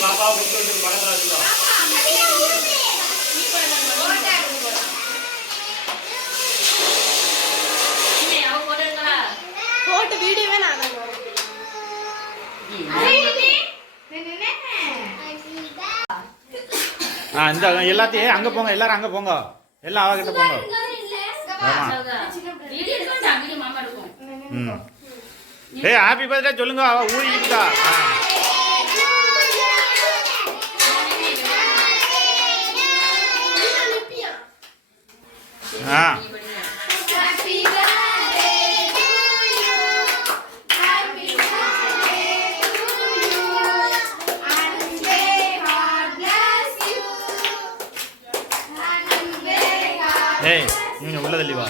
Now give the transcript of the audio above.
பாப்பா முட்டு படத்துல வச்சுக்கோ. போட்டு வீடியோவே நான் இந்த எல்லாத்தையும் அங்க போங்க, எல்லாரும் அங்க போங்க, எல்லாம் அவகிட்ட போங்க. ஏய் ஹாப்பி பர்த்டே சொல்லுங்க, அவ ஊறிக்கிட்டா. ஏய் நீங்க உள்ள தள்ளி வா.